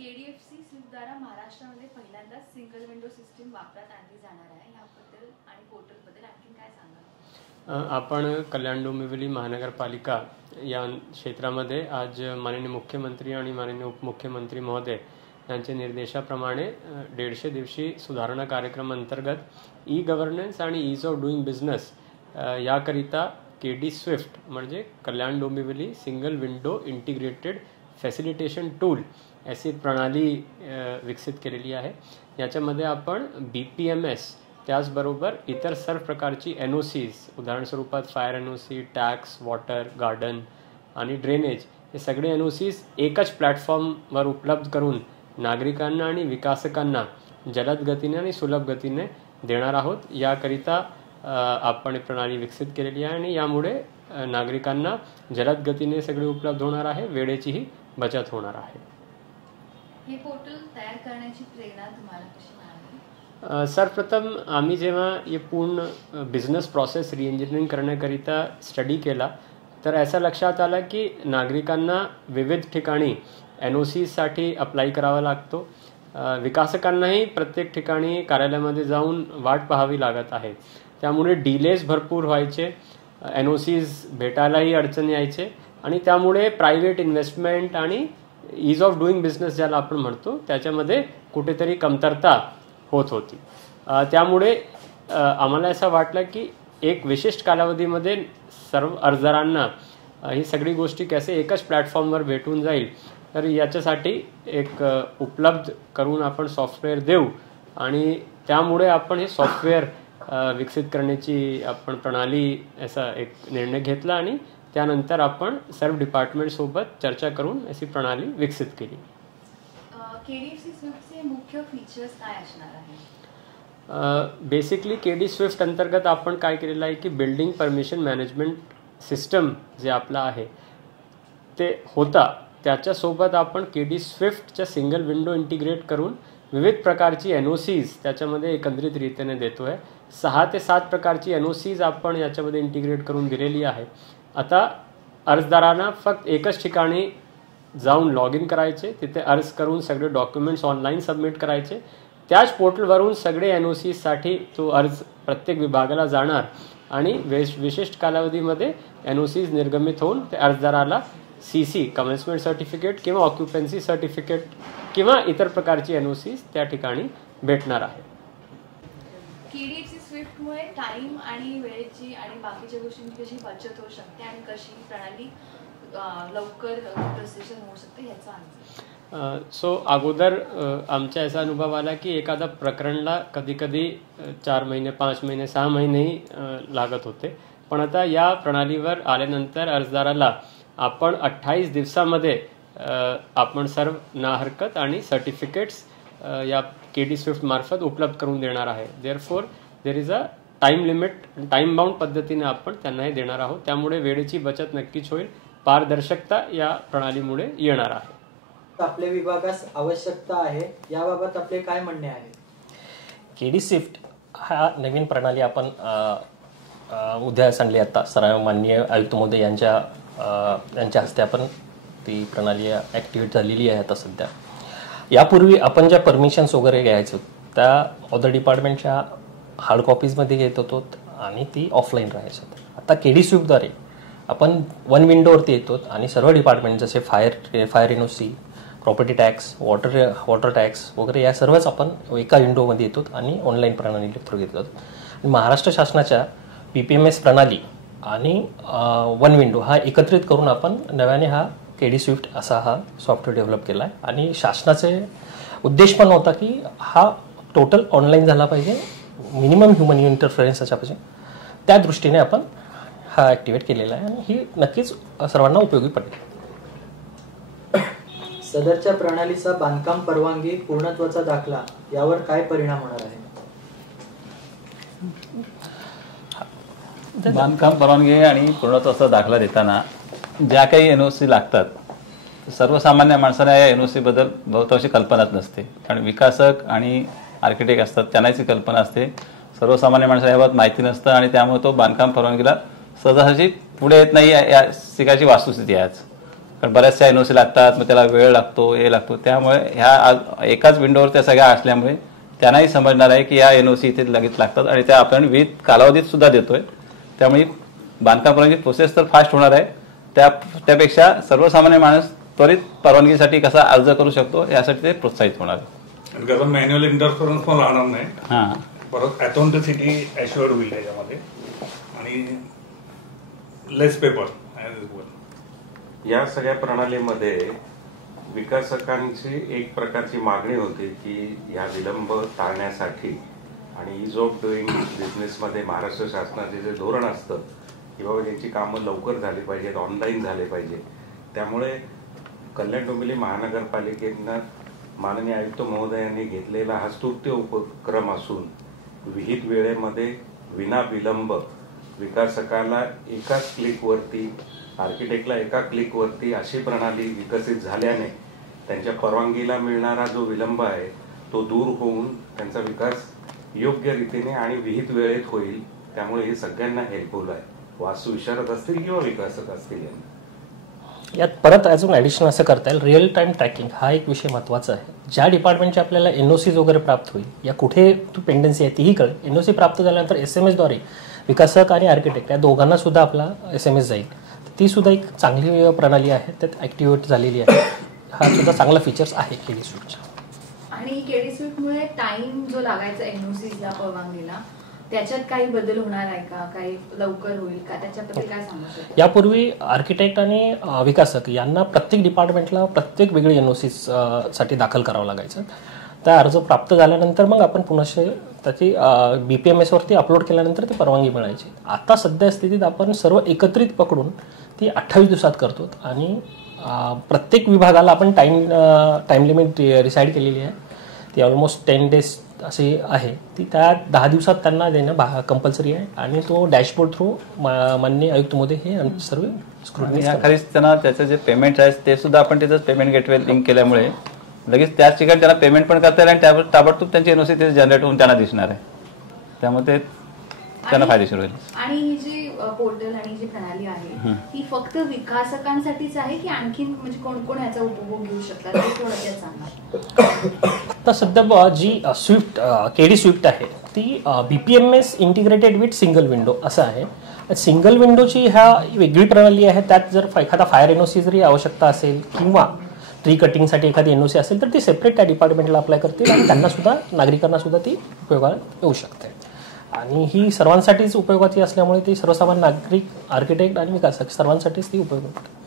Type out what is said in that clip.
KDFC Swift द्वारा महाराष्ट्रामध्ये पहिल्यांदाच सिंगल विंडो सिस्टीम वापरात आणली जाणार आहे, याबद्दल आणि पोर्टलबद्दल आणखी काय सांगाल? आपण कल्याण डोंबिवली महानगरपालिका या क्षेत्रामध्ये आज माननीय मुख्यमंत्री आणि माननीय उपमुख्यमंत्री महोदय यांच्या निर्देशाप्रमाणे 150 दिवशी सुधारणा कार्यक्रम अंतर्गत ई गव्हर्नन्स आणि ईज ऑफ डुईंग बिझनेस याकरिता केडी स्विफ्ट म्हणजे Kalyan Dombivli single window integrated facilitation tool अशी प्रणाली विकसित केलेली आहे। याच्यामध्ये आपण BPMS त्याचबरोबर इतर सर्व प्रकारची NOCs उदाहरण स्वरूपात fire NOC, tax, water, garden आणि ड्रेनेज हे सगळे NOCs एकच प्लॅटफॉर्मवर उपलब्ध करून नागरिकांना आणि विकासकांना जलद गतीने आणि सुलभ गतीने देणार आहोत। याकरिता आपण प्रणाली विकसित केलेली आहे आणि यामुळे नागरिकांना जलद गतीने सगळे उपलब्ध होणार आहे, वेळेचीही बचत होणार आहे। हे पोर्टल तयार करण्याची प्रेरणा तुम्हाला कशी मिळाली? सर्वप्रथम आम्ही जेव्हा हे पूर्ण बिझनेस प्रोसेस रिइंजिनिअरिंग करण्याकरिता स्टडी केला तर असं लक्षात आलं की नागरिकांना विविध ठिकाणी NOC साठी अप्लाय करावा लागतो, विकासकांनाही प्रत्येक ठिकाणी कार्यालयामध्ये जाऊन वाट पाहावी लागत आहे, त्यामुळे डिलेज भरपूर व्हायचे, NOCs भेटायलाही अडचण यायचे आणि त्यामुळे प्रायव्हेट इन्व्हेस्टमेंट आणि ईज ऑफ डुईंग बिझनेस ज्याला आपण म्हणतो त्याच्यामध्ये कुठेतरी कमतरता होत होती। त्यामुळे आम्हाला असं वाटलं की एक विशिष्ट कालावधीमध्ये सर्व अर्जदारांना ही सगळी गोष्टी कसे एकच प्लॅटफॉर्मवर भेटून जाईल, तर याच्यासाठी एक उपलब्ध करून आपण सॉफ्टवेअर देऊ आणि त्यामुळे आपण हे सॉफ्टवेअर विकसित करण्याची आपण प्रणाली असा एक निर्णय घेतला आणि त्यानंतर आपण सर्व डिपार्टमेंट सोबत चर्चा करून अशी प्रणाली विकसित केली। KDFC स्विफ्टचे मुख्य फीचर्स काय असणार आहे? बेसिकली केडी स्विफ्ट अंतर्गत आपण काय केलेलं आहे की बिल्डिंग परमिशन मॅनेजमेंट सिस्टम जे आपला आहे ते होता त्याच्यासोबत आपण केडी स्विफ्टच्या सिंगल विंडो इंटिग्रेट करून विविध प्रकारची NOCs त्याच्यामध्ये एकत्रित रीतीने देतो आहे। 6 ते 7 प्रकारची NOCs आपण याच्यामध्ये इंटिग्रेट करून दिलेली आहे। आता अर्जदारांना फक्त एकच ठिकाणी जाऊन लॉग इन करायचे, तिथे अर्ज करून सगळे डॉक्युमेंट्स ऑनलाईन सबमिट करायचे, त्याच पोर्टलवरून सगळे NOCs साठी तो अर्ज प्रत्येक विभागाला जाणार आणि विशिष्ट कालावधीमध्ये NOCs निर्गमित होऊन ते अर्जदाराला CC कमेन्समेंट सर्टिफिकेट किंवा ऑक्युपन्सी सर्टिफिकेट किंवा इतर प्रकारची NOCs त्या ठिकाणी भेटणार आहे। KDFC स्विफ्टमुळे टाइम आणि वेळेची आणि बाकीच्या गोष्टींची कशी बचत होऊ शकते आणि कशी प्रणाली लवकर प्रोसेशन होऊ शकते याचा सो अगोदर आमचा असा अनुभव आला की एखादा प्रकरणला कधी कधी 4 महिने 5 महिने 6 महिनेही लागत होते, पण आता या प्रणालीवर आल्यानंतर अर्जदाराला आपण 28 दिवसामध्ये आपण सर्व ना हरकत आणि सर्टिफिकेट्स या केडी स्विफ्ट मार्फत उपलब्ध करून देणार आहे। Therefore there is a time limit, time bound पद्धतीने आपण त्यांना हे देणार आहोत, त्यामुळे वेळेची बचत नक्कीच होईल, पारदर्शकता या प्रणालीमुळे येणार आहे। आपल्या विभागास आवश्यकता आहे याबाबत आपले काय म्हणणे आहे? केडी स्विफ्ट हा नवीन प्रणाली आपण उदयास आणली आता माननीय आयुक्त महोदय यांच्या हस्ते आपण ती प्रणाली ॲक्टिवेट झालेली आहे आता सध्या. यापूर्वी आपण ज्या परमिशन्स वगैरे घ्यायचो त्या ऑदर डिपार्टमेंटच्या हार्ड कॉपीजमध्ये घेत होतो आणि ती ऑफलाईन राहायचं. आता केडी स्विफ्टद्वारे आपण वन विंडोवरती येतो आणि सर्व डिपार्टमेंट जसे fire NOC, property tax, water tax वगैरे या सर्वच आपण एका विंडोमध्ये येतो आणि ऑनलाईन प्रणाली थ्रू घेतो. महाराष्ट्र शासनाच्या PPMS प्रणाली आणि वन विंडो हा एकत्रित करून आपण नव्याने हा केडी स्विफ्ट असा हा सॉफ्टवेअर डेव्हलप केला आहे. आणि शासनाचे उद्देश पण होता की हा टोटल ऑनलाईन झाला पाहिजे, मिनिमम ह्युमन इंटरफरन्स अशा पाहिजे. त्या दृष्टीने आपण हा ॲक्टिवेट केलेला आहे आणि ही नक्कीच सर्वांना उपयोगी पडेल. सदरच्या प्रणालीचा बांधकाम परवानगी पूर्णत्वाचा दाखला यावर काय परिणाम होणार आहे? बांधकाम परवानगी आणि पूर्णत्वाचा दाखला देताना ज्या काही NOC लागतात, सर्वसामान्य माणसाला या NOC बद्दल बहुतांशी कल्पनाच नसते. कारण विकासक आणि आर्किटेक्ट असतात त्यांनाही कल्पना असते, सर्वसामान्य माणसाला याबाबत माहिती नसतं आणि त्यामुळे तो बांधकाम परवानगीला सहजासहजी पुढे येत नाही. या शिकायची वास्तुस्थिती आहे आज. कारण बऱ्याचशा NOC लागतात, मग त्याला वेळ लागतो, हे लागतो. त्यामुळे ह्या एकाच विंडोवर त्या सगळ्या असल्यामुळे त्यांनाही समजणार आहे की या NOC इथे लगेच लागतात आणि त्या आपण विविध कालावधीत सुद्धा देतोय. त्यामुळे बांधकाम परवानगी प्रोसेस तर फास्ट होणार आहे. त्यापेक्षा सर्वसामान्य माणूस त्वरित परवानगीसाठी कसा अर्ज करू शकतो यासाठी ते प्रोत्साहित होणार आहे. कारण मॅन्युअल इंटरफरन्स पण राहणार नाही. हां, परत ऑथेंटिसिटी ॲश्युअर्ड होईल त्याच्यामध्ये आणि लेस पेपर. या सगळ्या प्रणालीमध्ये विकासकांची एक प्रकारची मागणी होती की या विलंब टाळण्यासाठी आणि इज ऑफ डुईंग बिझनेसमध्ये महाराष्ट्र शासनाचे जे धोरण असतं की बाबा त्यांची कामं लवकर झाली पाहिजेत, ऑनलाईन झाले पाहिजे. त्यामुळे कल्याण डोंबिवली महानगरपालिकेनं माननीय आयुक्त महोदयांनी घेतलेला हा स्तुत्य उपक्रम असून विहित वेळेमध्ये विना विलंब विकासकाला एकाच क्लिकवरती, आर्किटेक्टला एका क्लिकवरती अशी प्रणाली विकसित झाल्याने त्यांच्या परवानगीला मिळणारा जो विलंब आहे तो दूर होऊन त्यांचा विकास योग्य रीतीने आणि विहित वेळेत होईल. त्यामुळे हे सगळ्यांना हेल्पफुल आहे, वास्तू विशारद असतील किंवा विकासक असतील. यात परत अजून ॲडिशनल असं करता येईल, रिअल टाईम ट्रॅकिंग हा एक विषय महत्त्वाचा आहे. ज्या डिपार्टमेंटचे आपल्याला NOCs वगैरे प्राप्त होईल या कुठे पेंडन्सी आहे तीही कळेल. NOC प्राप्त झाल्यानंतर SMS द्वारे विकासक आणि आर्किटेक्ट या दोघांना सुद्धा आपला SMS जाईल. ती सुद्धा एक चांगली प्रणाली आहे, त्यात ॲक्टिवेट झालेली आहे. हा सुद्धा चांगला फीचर्स आहे केडी स्विफ्टचा. आणि केडी स्विफ्टमुळे टाइम जो लागायचा NOCsला परवानगीला त्याच्यात काही बदल होणार आहे का? काही लवकर होईल का? त्याच्याबद्दल काय सांगू शकता? यापूर्वी आर्किटेक्ट आणि विकासक यांना प्रत्येक डिपार्टमेंटला प्रत्येक वेगळी NOCs साठी दाखल करावं लागायचं. त्या अर्ज प्राप्त झाल्यानंतर मग आपण पुन्हा त्याची BPMS वरती अपलोड केल्यानंतर ती परवानगी मिळायची. आता सध्या स्थितीत आपण सर्व एकत्रित पकडून ती 28 दिवसात करतो आणि प्रत्येक विभागाला आपण टाइम लिमिट डिसाईड केलेली आहे. ती ऑलमोस्ट 10 days असे आहे. ती त्या 10 दिवसात त्यांना देणं कंपल्सरी आहे आणि तो डॅशबोर्ड थ्रू माननीय आयुक्त मध्ये हे सर्व स्क्रुटनी. याखालीच त्यांना त्याचं जे पेमेंट आहे ते सुद्धा आपण तिथं पेमेंट गेटवे लिंक केल्यामुळे लगेच त्याच ठिकाणी त्यांना पेमेंट पण करता येईल आणि ताबडतोब त्यांची NOC तिथे जनरेट होऊन त्यांना दिसणार आहे. त्यामुळे ते त्यांना फायदेशीर होईल. आणि ही जी पोर्टल आणि जी प्रणाली आहे ही फक्त विकासकांसाठीच आहे की आणखीन म्हणजे कोण कोण याचा उपभोग घेऊ शकतात हे थोडक्यात सांगा. आता सध्या जी केडी स्विफ्ट आहे ती BPMS integrated with single window असं आहे. सिंगल विंडोची ह्या वेगळी प्रणाली आहे. त्यात जर एखादा फायर NOC जरी आवश्यकता असेल किंवा ट्री कटिंगसाठी एखादी NOC असेल तर ती सेपरेट त्या डिपार्टमेंटला अप्लाय करतील आणि त्यांना सुद्धा नागरिकांना सुद्धा ती उपयोगात येऊ शकते. आणि ही सर्वांसाठीच उपयोगाची असल्यामुळे ती सर्वसामान्य नागरिक, आर्किटेक्ट आणि विकासक सर्वांसाठीच ती उपयोगी पडते.